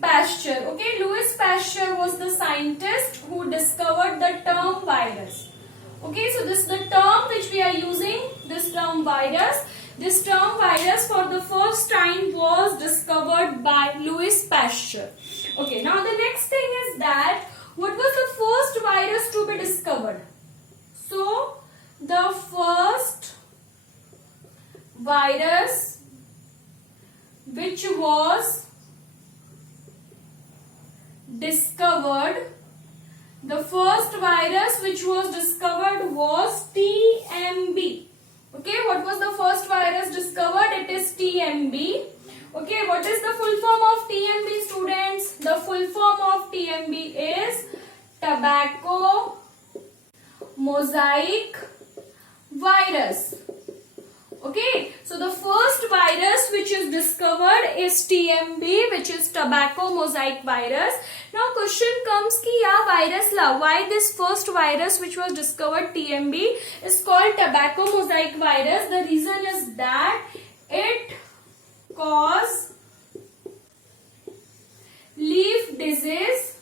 Pasteur. Okay, Louis Pasteur was the scientist who discovered the term virus. Okay, so this is the term which we are using, this term virus. This term virus for the first time was discovered by Louis Pasteur. Okay, now the next thing is that what was the first virus to be discovered? So, the first virus which was discovered, the first virus which was discovered was TMB. Okay, what was the first virus discovered? It is TMB. Okay, what is the full form of TMB, students? The full form of TMB is tobacco mosaic virus. Okay, so the first virus which is discovered is TMB, which is tobacco mosaic virus. Now question comes ki ya virus la, why this first virus which was discovered TMB is called tobacco mosaic virus? The reason is that it cause leaf disease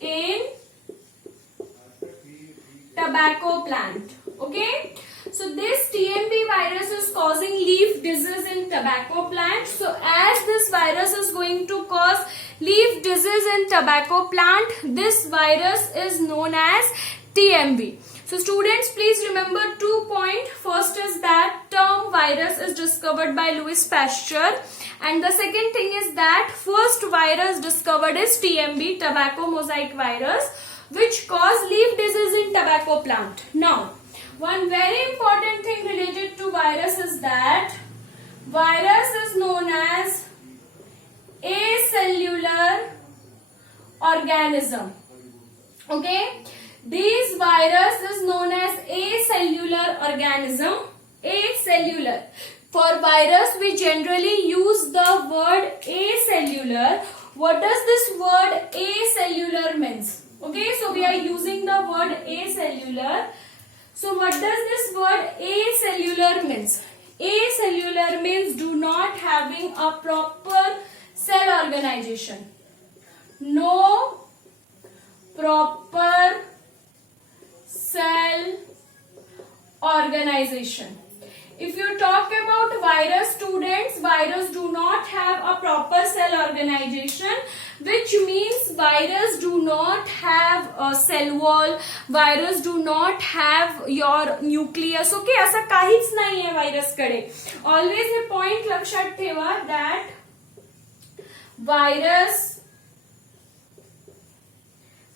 in tobacco plant. Okay, so this TMB virus is causing leaf disease in tobacco plant. So as this virus is going to cause leaf disease in tobacco plant, this virus is known as TMB. So students, please remember 2 points. First is that term virus is discovered by Louis Pasteur, and the second thing is that first virus discovered is TMB, tobacco mosaic virus, which cause leaf disease in tobacco plant. Now, one very important thing related to virus is that virus is known as acellular organism. Okay, this virus is known as acellular organism. Acellular. For virus, we generally use the word acellular. What does this word acellular means? Okay, so we are using the word acellular. So what does this word acellular means? Acellular means do not having a proper cell organization. No proper cell organization. If you talk about virus, students, virus do not have a proper cell organization, which means virus do not have a cell wall, virus do not have your nucleus. Okay, असा काहीच नाही आहे virus कडे. Always हे point लक्षात ठेवा that virus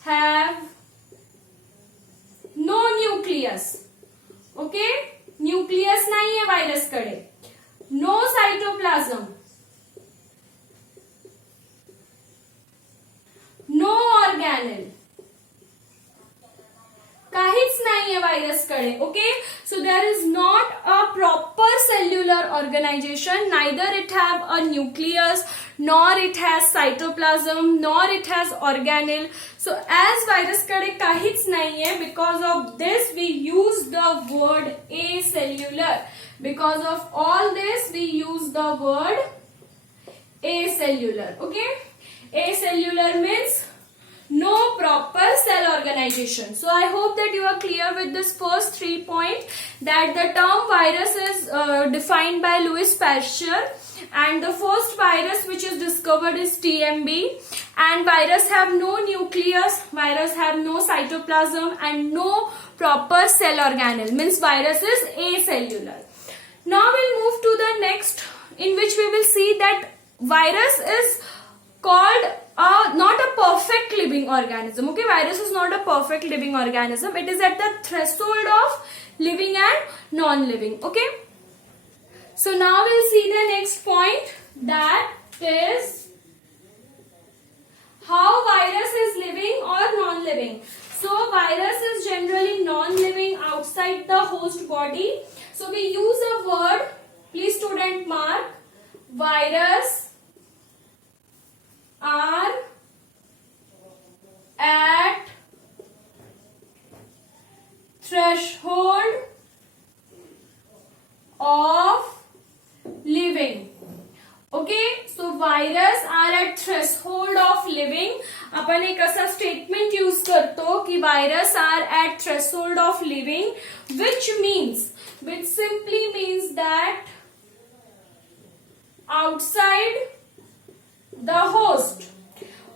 have no nucleus. Okay, nucleus नाही आहे virus कडे. No cytoplasm. No organelle. काहीच नाही आहे virus कडे. Okay, so there is not a proper cellular organization. Neither it have a nucleus, nor it has cytoplasm, nor it has organelle. So as virus कडे काहीच नाही आहे, because of this we use the word acellular. Because of all this we use the word acellular. Okay, acellular means no proper cell organization. So I hope that you are clear with this first 3 points, that the term virus is defined by Louis Pasteur, and the first virus which is discovered is TMB, and virus have no nucleus, virus have no cytoplasm and no proper cell organelle, means virus is acellular. Now we'll move to the next, in which we will see that virus is called not a perfect living organism. Okay, virus is not a perfect living organism. It is at the threshold of living and non-living. Okay, so now we'll see the next point, that is how virus is living or non-living. So virus is generally non-living outside the host body. So we use a word, please student mark, virus are at threshold of living. Okay, so virus virus are at threshold of living. आपण एक असा statement use करतो की virus are at threshold of living, which simply means that outside the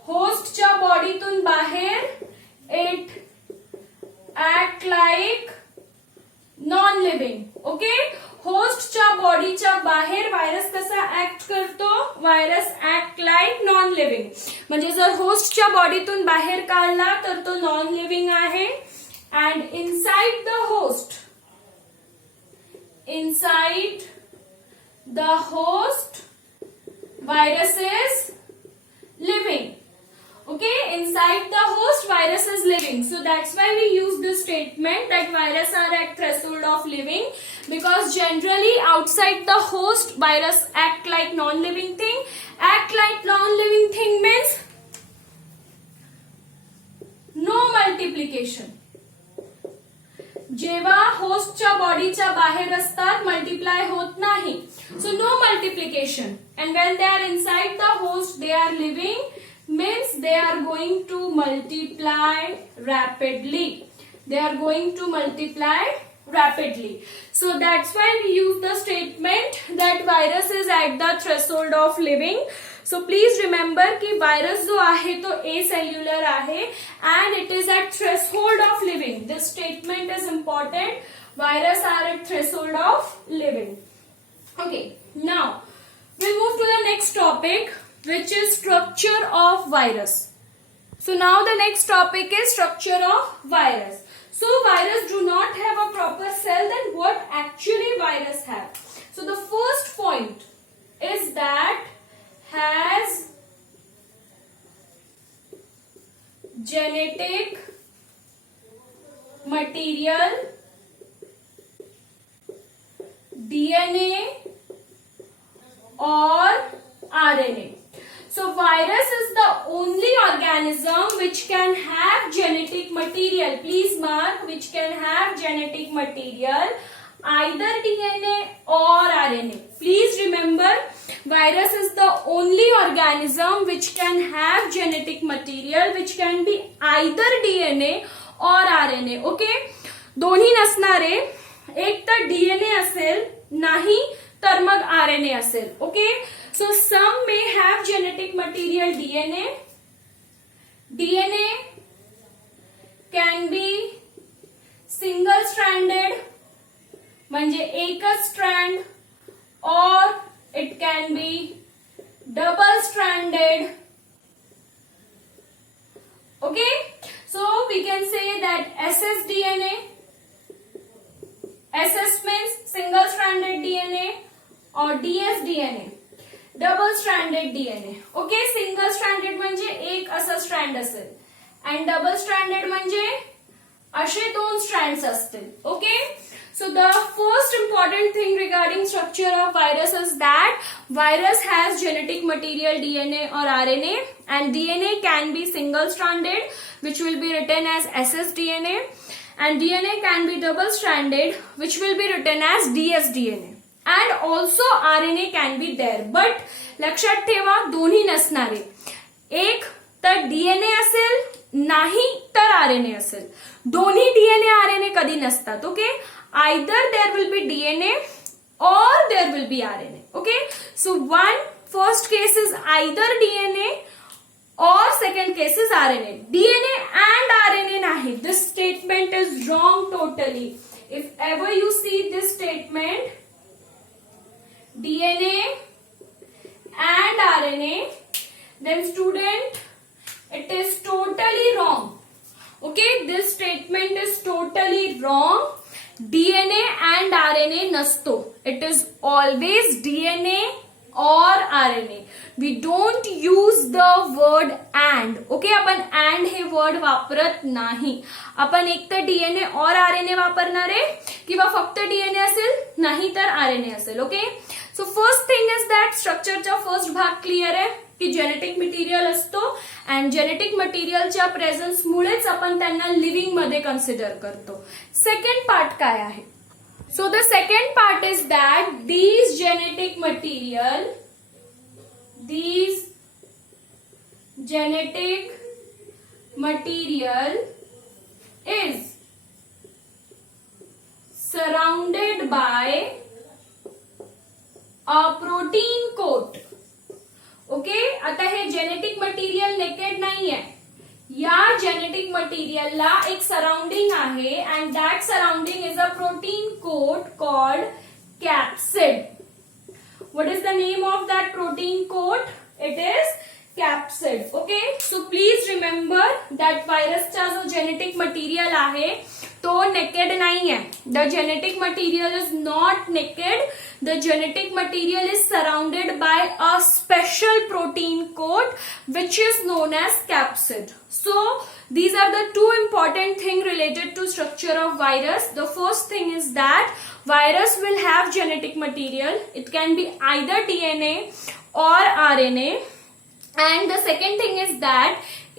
hostच्या बॉडीतून बाहेर it act like non living. Okay, होस्टच्या बॉडीच्या बाहेर व्हायरस कसा ऍक्ट करतो? Virus act like non living. म्हणजे जर होस्टच्या बॉडीतून बाहेर काढला तर तो नॉन लिव्हिंग आहे. And inside the host virus is living. Okay, inside the host virus is living. So that's why we use this statement that virus are at threshold of living, because generally outside the host virus act like non-living thing. Act like non-living thing means no multiplication. जेव्हा होस्टच्या बॉडीच्या बाहेर असतात multiply होत नाही. So no multiplication. And when they are inside the host, they are living, means they are going to multiply rapidly. So that's why we use the statement that virus is at the threshold of living. So please remember कि virus जो आहे तो acellular आहे and it is at threshold of living. This statement is important. Virus are at threshold of living. Okay, now we'll move to the next topic, which is structure of virus. So now the next topic is structure of virus. So virus do not have a proper cell, then what actually virus have? So the first point is that has genetic material, DNA or RNA. So virus is the only organism which can have genetic material. Please mark, which can have genetic material, either DNA or RNA. Please remember, virus is the only organism which can have genetic material which can be either DNA or RNA. Okay, दोन्ही नसणारे, एक तर DNA असेल, नाही तर मग RNA असेल. Okay, so some may have genetic material DNA. DNA can be single stranded, म्हणजे एकच strand, or it can be double stranded. Okay, so we can say that ssDNA, SS means single stranded DNA, or dsDNA, double stranded DNA. Okay, single stranded म्हणजे एक असा strand असेल and double stranded म्हणजे असे दोन strands असतील. Okay, so the first important thing regarding structure of virus is that virus has genetic material DNA or RNA, and DNA can be single stranded, which will be written as ssDNA, and DNA can be double stranded, which will be written as dsDNA, and also RNA can be there. But लक्षात ठेवा, दोन्ही नसणारे, एक तर DNA असेल, नाही तर RNA असेल. दोन्ही DNA RNA कधी नसतात. Okay, either there will be DNA or there will be RNA. Okay, so first case is either DNA or second case is RNA. DNA and RNA nahi. This statement is wrong totally. If ever you see this statement, DNA and RNA, then student, it is totally wrong. Okay, this statement is totally wrong. DNA and RNA नसतो. It is always DNA or RNA. We don't use the word and. Okay, आपण and hey word वापरत नाही. आपण एक तर DNA or RNA वापरणार आहे किंवा फक्त DNA असेल, नाही तर RNA असेल. Okay, so first thing is that स्ट्रक्चरचा फर्स्ट भाग क्लिअर आहे की जेनेटिक मटेरियल असतो अँड जेनेटिक मटेरियलच्या प्रेझन्स मुळेच आपण त्यांना लिव्हिंग मध्ये कन्सिडर करतो. सेकंड पार्ट काय आहे? So the second part is that these genetic material genetic material is surrounded by a protein coat. Okay, आता हे जेनेटिक मटेरियल नेकेड नाही आहे. या जेनेटिक मटेरियलला एक सराउंडिंग आहे and that surrounding is a protein coat called capsid. What is the name of that protein coat? It is capsid. Okay, so please remember that व्हायरसचा जो genetic material आहे तो naked नाही आहे. The genetic material is not naked. The genetic material is surrounded by a special protein coat which is known as capsid. So these are the two important things related to structure of virus. The first thing is that virus will have genetic material. It can be either DNA or RNA. And the second thing is that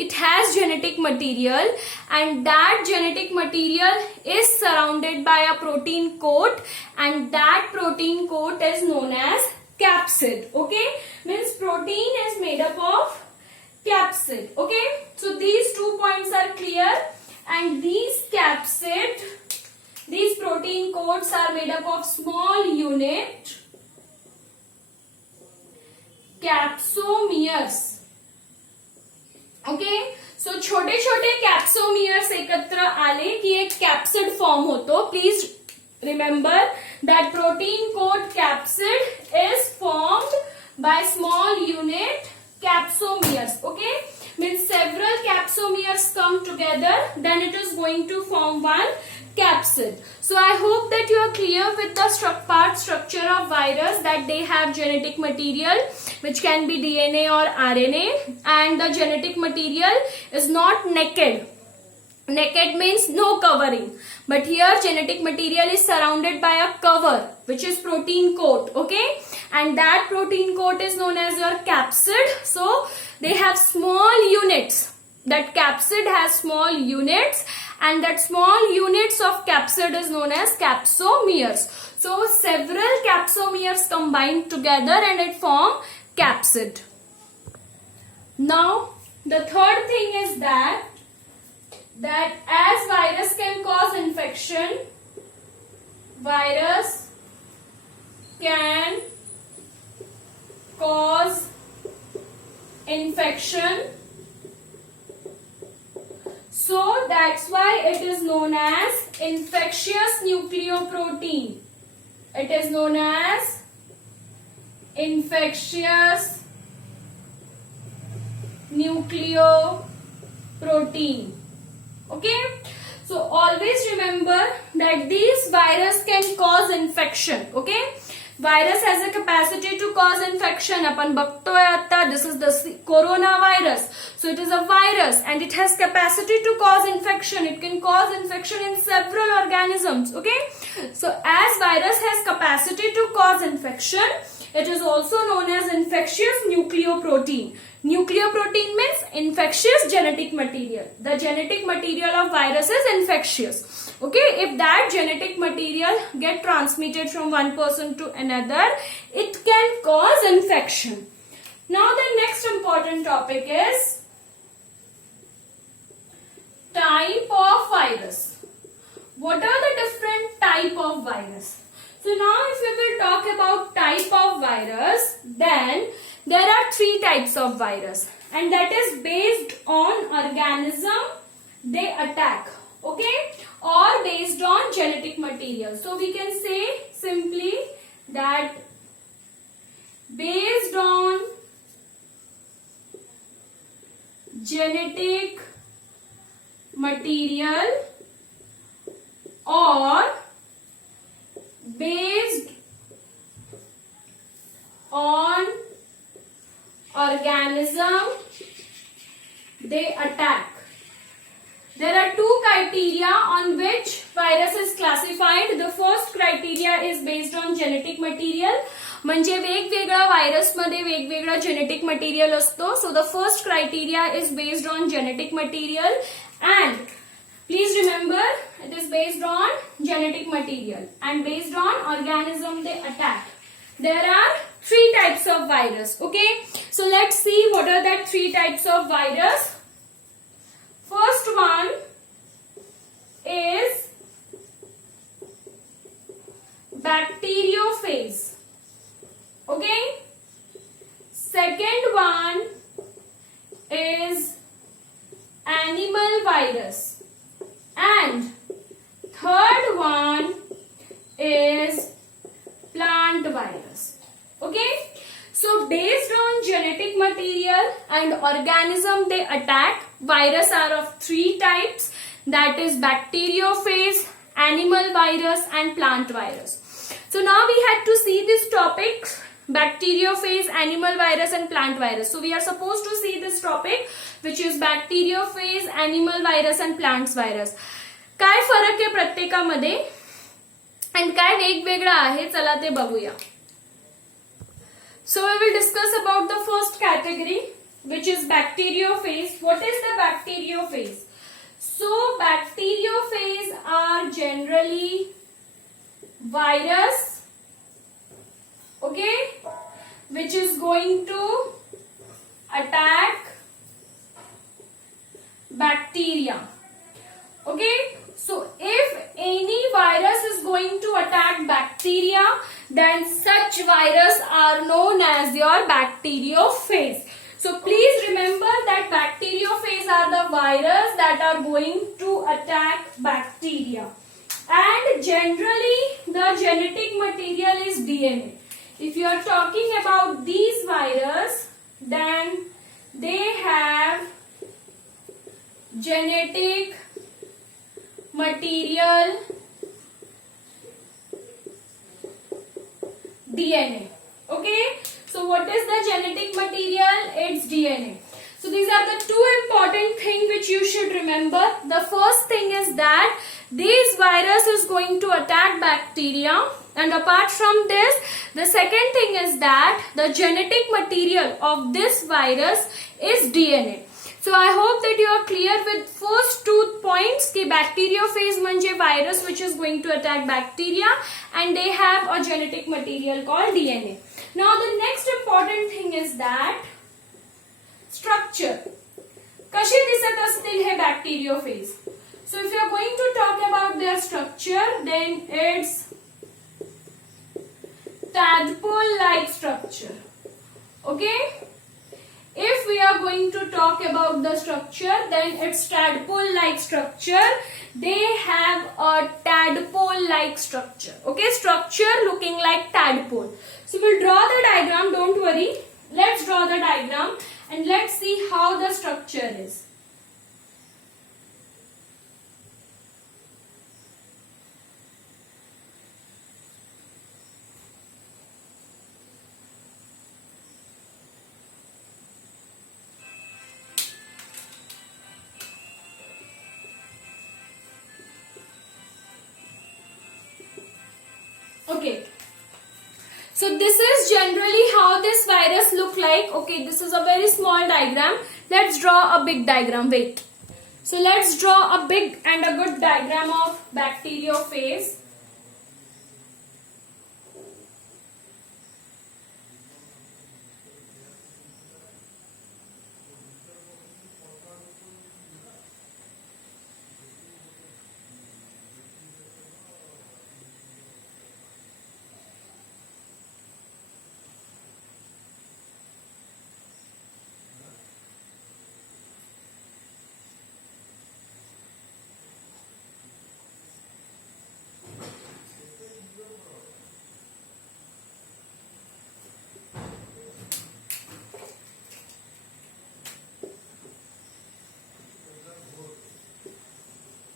it has genetic material and that genetic material is surrounded by a protein coat and that protein coat is known as capsid. Okay, means protein is made up of capsid. Okay, so these 2 points are clear and these capsid, these protein coats are made up of small unit capsomeres. Okay, so छोटे छोटे capsomeres एकत्र आले की एक capsid form होतो. Please remember that protein coat capsid is formed by small unit capsomeres. Okay, means several capsomeres come together, then it is going to form one capsid. So I hope that you are clear with the structure of virus, that they have genetic material which can be DNA or RNA, and the genetic material is not naked. Naked means no covering, but here genetic material is surrounded by a cover which is protein coat. Okay, and that protein coat is known as your capsid. So they have small units. That capsid has small units and that small units of capsid is known as capsomeres. So several capsomeres combine together and it form capsid. Now the third thing is that as virus can cause infection, virus can cause infection. So that's why it is known as infectious nucleoprotein. It is known as infectious nucleoprotein. Okay, so always remember that these virus can cause infection. Okay, virus has a capacity to cause infection. आपण बघतोय आता, this is the coronavirus. So it is a virus and it has capacity to cause infection. It can cause infection in several organisms. Okay, so as virus has capacity to cause infection, it is also known as infectious nucleoprotein. Nucleoprotein means infectious genetic material. The genetic material of virus is infectious. Okay, if that genetic material get transmitted from one person to another, it can cause infection. Now the next important topic is type of virus. What are the different type of virus? So now if we will talk about type of virus, then there are 3 types of virus and that is based on organism they attack. Okay, or based on genetic material. So we can say simply that based on genetic material or based on organism they attack. There are 2 criteria on which virus is classified. The first criteria is based on genetic material. म्हणजे वेगवेगळ्या virus मध्ये वेगवेगळा genetic material असतो. So the first criteria is based on genetic material and please remember it is based on genetic material and based on organism they attack. There are three types of virus. Okay, so let's see what are that three types of virus. First one is bacteriophage. Okay, second one is animal virus, and third one is plant virus. Okay, so based on genetic material and organism they attack, virus are of three types, that is bacteriophage, animal virus and plant virus. So now we had to see this topic, bacteriophage, animal virus and plant virus. So we are supposed to see this topic which is bacteriophage, animal virus and plants virus. काय फरक आहे प्रत्येकामध्ये and काय वेगवेगळं आहे चला ते बघूया. So we will discuss about the first category which is bacteriophage. What is the bacteriophage? So bacteriophage are generally virus, okay, which is going to attack bacteria. Okay, so if any virus is going to attack bacteria, then such virus are known as your bacteriophage. So please remember that bacteriophage are the virus that are going to attack bacteria. And generally the genetic material is DNA. If you are talking about these virus, then they have genetic material DNA. Okay, so what is the genetic material? It's DNA. So these are the two important things which you should remember. The first thing is that this virus is going to attack bacteria, and apart from this, the second thing is that the genetic material of this virus is DNA. So I hope that you are clear with first two points कि bacteriophage म्हणजे virus which is going to attack bacteria and they have a genetic material called DNA. Now the next important thing is that structure. कसे दिसत असतील हे bacteriophage? So if you are going to talk about their structure, then it's tadpole-like structure. Okay? If we are going to talk about the structure, then it's tadpole-like structure. They have a tadpole-like structure. Okay, structure looking like tadpole. So we'll draw the diagram, don't worry. Let's draw the diagram and let's see how the structure is. Okay, so this is generally how this virus look like. Okay, this is a very small diagram. Let's draw a big diagram. Wait. So let's draw a big and a good diagram of bacteriophage.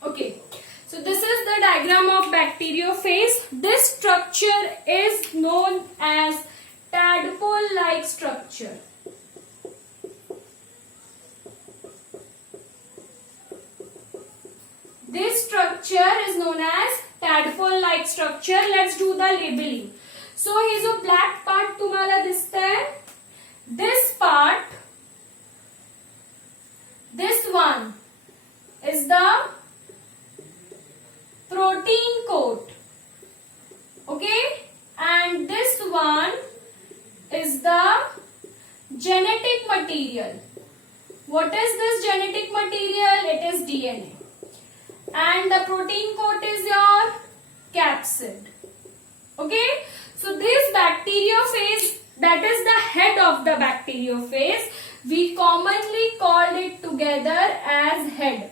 Okay, so this is the diagram of bacteriophage. This structure is known as tadpole-like structure. This structure is known as tadpole-like structure. Let's do the labeling. So हे जो black part तुम्हाला दिसतंय, this part, this one is the protein coat, okay, and this one material. What is this genetic material? It is DNA. And the protein coat is your capsid. Okay? So this bacteriophage, that is the head of the bacteriophage, we commonly called it together as head.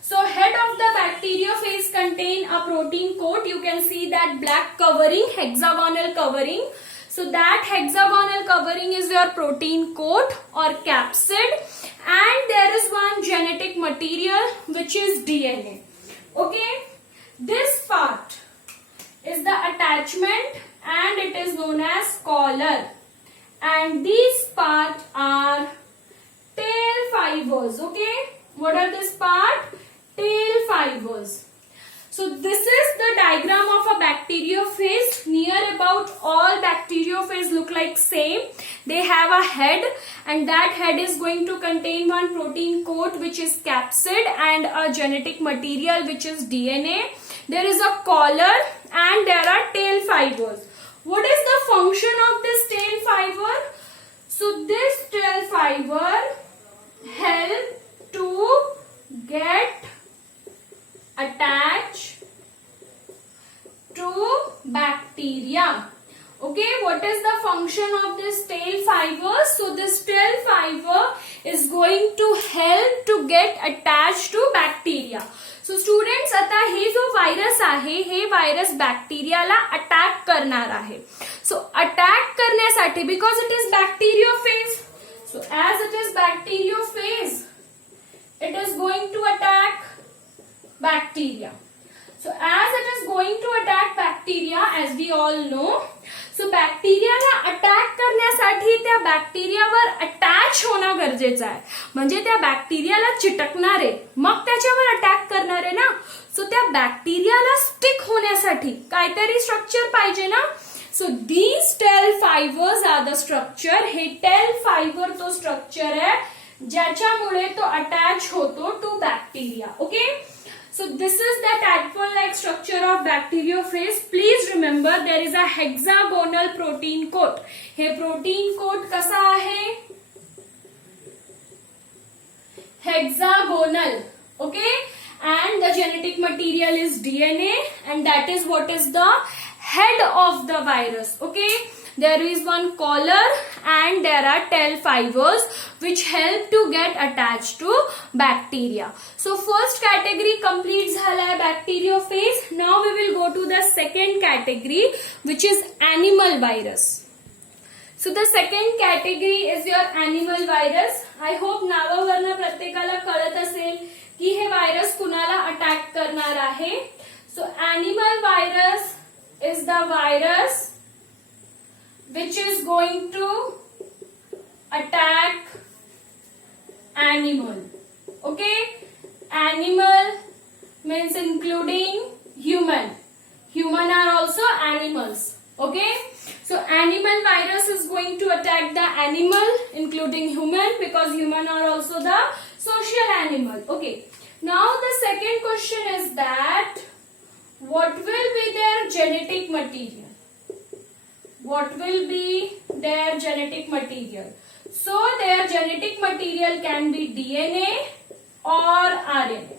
So head of the bacteriophage contain a protein coat. You can see that black covering, hexagonal covering. So that hexagonal covering is your protein coat or capsid, and there is one genetic material which is DNA. Okay, this part is the attachment and it is known as collar, and these part are tail fibers. Okay, what are this part? Tail fibers. So this is the diagram of a bacteriophage. Near about all bacteriophage look like same. They have a head, and that head is going to contain one protein coat which is capsid and a genetic material which is DNA. There is a collar and there are tail fibers. What is the function of this tail fiber? So this tail fiber help to get attached to bacteria. Okay, what is the function of this tail fiber? So this tail fiber is going to help to get attached to bacteria. So students, आता हे जो virus आहे हे virus बॅक्टेरियाला attack करणार आहे. So attack करण्यासाठी because it is bacteriophage, so as it is bacteriophage it is going to attack bacteria. So as it is going to attack bacteria, as we all know, so बॅक्टेरियाला attack करण्यासाठी त्या बॅक्टेरियावर attach होणं गरजेचं आहे. म्हणजे त्या बॅक्टेरियाला चिटकणारे मग त्याच्यावर अटॅक करणारे ना. सो त्या बॅक्टेरियाला स्टिक होण्यासाठी काहीतरी स्ट्रक्चर पाहिजे ना. So these tail fibres are the structure. हे टेल फायबर तो स्ट्रक्चर आहे ज्याच्यामुळे तो अटॅच होतो to bacteria. Okay, so this is the tadpole like structure of bacteriophage. Please remember there is a hexagonal protein coat. हे protein coat कसा आहे? Hexagonal. Okay, and the genetic material is DNA, and that is what is the head of the virus. Okay, there is one collar and there are tail fibers which help to get attached to bacteria. So first category complete झालाय bacteriophage. Now we will go to the second category which is animal virus. So the second category is your animal virus. I hope नावावरनं प्रत्येकाला कळत असेल की हे virus कुणाला attack करणार आहे. So animal virus is the virus which is going to attack animal. Okay, animal means including human. Human are also animals. Okay, so animal virus is going to attack the animal including human, because human are also the social animal. Okay, now the second question is that what will be their genetic material? What will be their genetic material? So their genetic material can be DNA or RNA.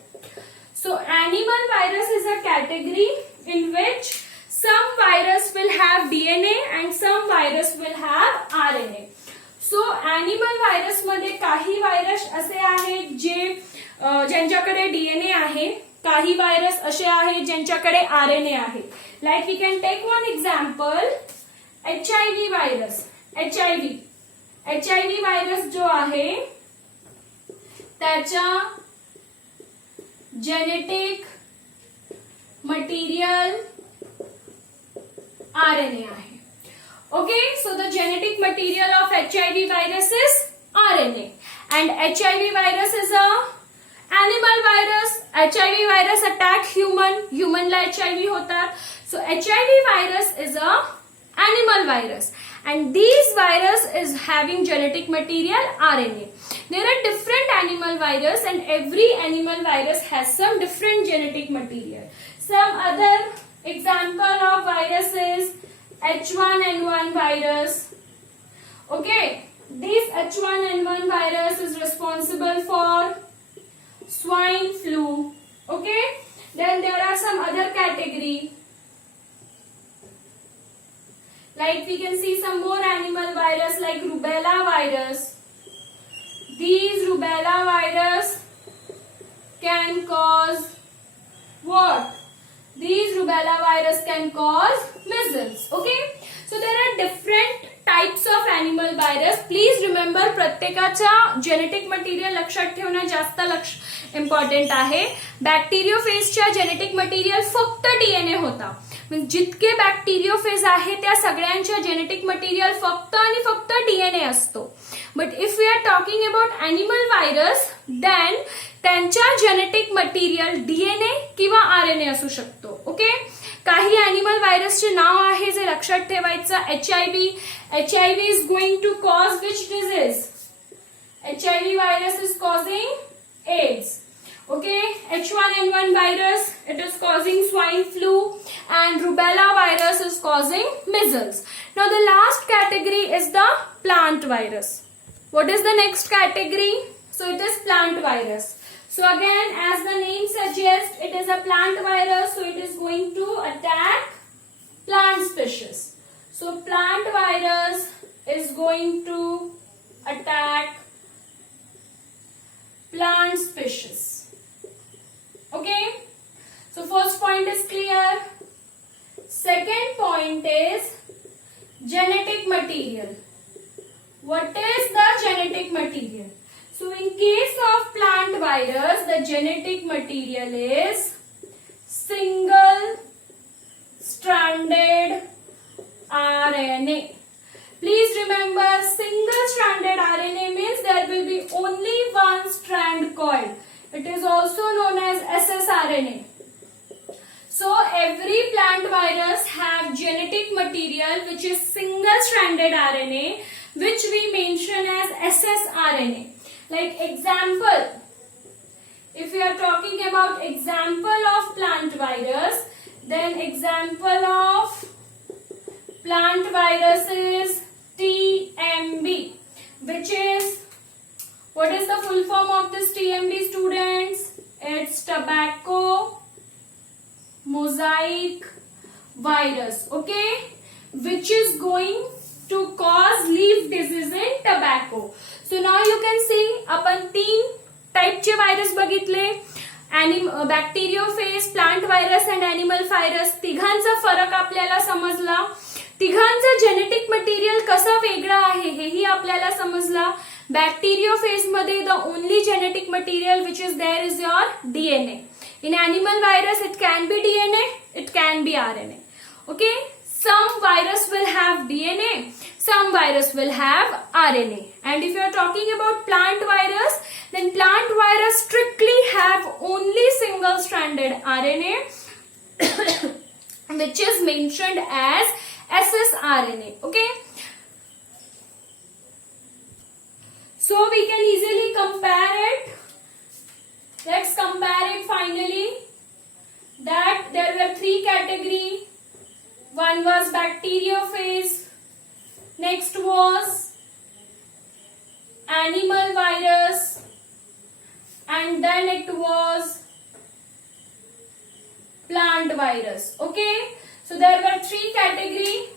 So animal virus is a category in which some virus will have DNA and some virus will have RNA. So animal virus मध्ये काही virus असे आहेत जे ज्यांच्याकडे DNA आहे, काही virus असे आहेत ज्यांच्याकडे RNA आहे. Like we can take one example. HIV virus. HIV virus जो आहे त्याचा जेनेटिक मटेरियल RNA आहे. Okay, so the genetic material of HIV virus is RNA, and HIV virus is a animal virus. HIV virus attack human La HIV होतात. So HIV virus is a animal virus, and these virus is having genetic material RNA. There are different animal virus, and every animal virus has some different genetic material. Some other example of virus is H1N1 virus. Okay, This H1N1 virus is responsible for swine flu. Okay. Then there are some other category. Like we can see some more animal virus like rubella virus. These rubella virus can cause what? These rubella virus can cause measles. Okay. So there are different types of animal virus. Please remember प्रत्येकाचा genetic material लक्षात ठेवणं जास्त important आहे. बॅक्टेरियोफेजच्या genetic material फक्त DNA होता. जितके बॅक्टेरियोफेज आहे त्या सगळ्यांच्या जेनेटिक मटेरियल फक्त आणि फक्त डीएनए असतो. But if we are talking about animal virus then त्यांच्या जेनेटिक मटेरियल डीएनए किंवा आरएनए असू शकतो. ओके. काही एनिमल व्हायरसचे नाव आहे जे लक्षात ठेवायचं. HIV is going to cause which disease? HIV virus is causing AIDS. Okay, H1N1 virus, it is causing swine flu, and rubella virus is causing measles. Now the last category is the plant virus. What is the next category? So it is plant virus. So again, as the name suggests, it is a plant virus, so it is going to attack plant species. So plant virus is going to attack plant species. Okay, so first point is clear. Second point is genetic material. What is the genetic material? So in case of plant virus, the genetic material is single stranded RNA. Please remember, single stranded RNA means there will be only one strand coiled. It is also known as ssRNA. So every plant virus have genetic material which is single stranded RNA, which we mention as ssRNA. Like example, if we are talking about example of plant virus, then example of plant virus is TMB, which is, what is the full form of this TMB, students? It's tobacco mosaic virus, okay, which is going to cause leaf disease in tobacco. So now you can see आपण 3 टाइपचे virus बघितले. Bacteriophage, plant virus and animal virus. तिघांचा फरक आपल्याला समजला. तिघांचं genetic material कसं वेगळं आहे हेही आपल्याला समजला. बॅक्टेरियोफेज मध्ये the only genetic material which is there is your DNA. In animal virus, it can be DNA, it can be RNA. Okay, some virus will have DNA, some virus will have RNA. And if you are talking about plant virus, then plant virus strictly have only single-stranded RNA, which is mentioned as ssRNA. Okay. So we can easily compare it. Let's compare it finally. That there were 3 categories. One was bacteriophage. Next was animal virus. And then it was plant virus. Okay. So there were 3 categories.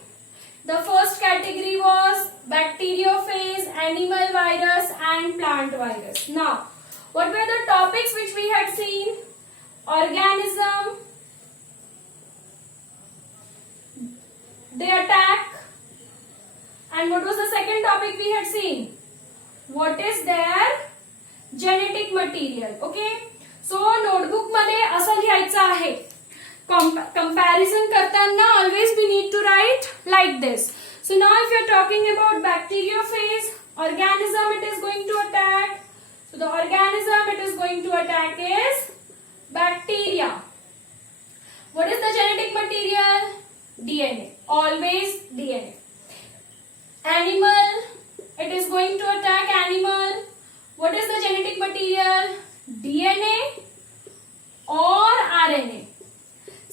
The first category was bacteriophage, animal virus and plant virus. Now, what were the topics which we had seen? Organism, they attack, and what was the second topic we had seen? What is their genetic material? Okay, so notebook मध्ये असं लिहायचं आहे. Comparison करताना always we need to write like this. So now if you are talking about bacteriophage, organism it is going to attack. So the organism it is going to attack is bacteria. What is the genetic material? DNA. Always DNA. Animal, it is going to attack animal. What is the genetic material? DNA or RNA.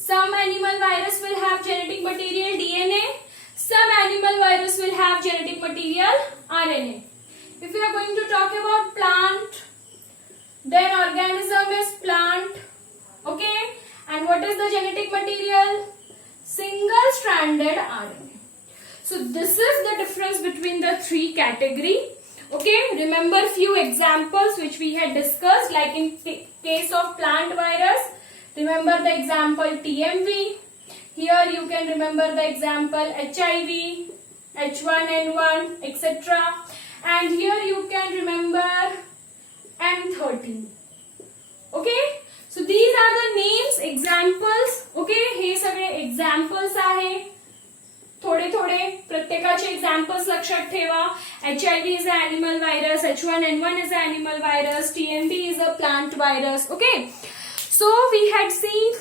Some animal virus will have genetic material DNA. Some animal virus will have genetic material RNA. If we are going to talk about plant, then organism is plant. Okay, and what is the genetic material? Single stranded RNA. So this is the difference between the three category. Okay, remember few examples which we had discussed, like in case of plant virus, remember the example TMV. Here you can remember the example HIV, H1N1, etc. And here you can remember M13. Okay, so these are the names, examples. Okay, हे सगळे examples आहे. थोडे थोडे प्रत्येकाचे examples लक्षात ठेवा. HIV is an animal virus, H1N1 is an animal virus, TMV is a plant virus. Okay, so we had seen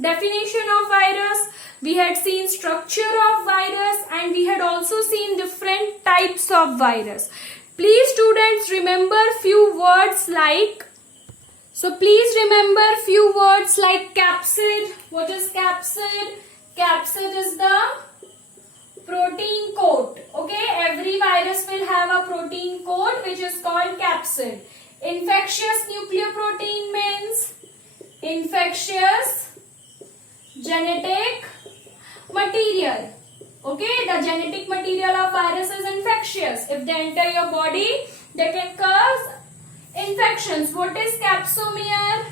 definition of virus, we had seen structure of virus, and we had also seen different types of virus. Please students remember few words like, so please remember few words like capsid. What is capsid? Capsid is the protein coat. Okay, every virus will have a protein coat which is called capsid. Infectious nucleoprotein means infectious genetic material. Okay, the genetic material of virus is infectious. If they enter your body, they can cause infections. What is capsomere?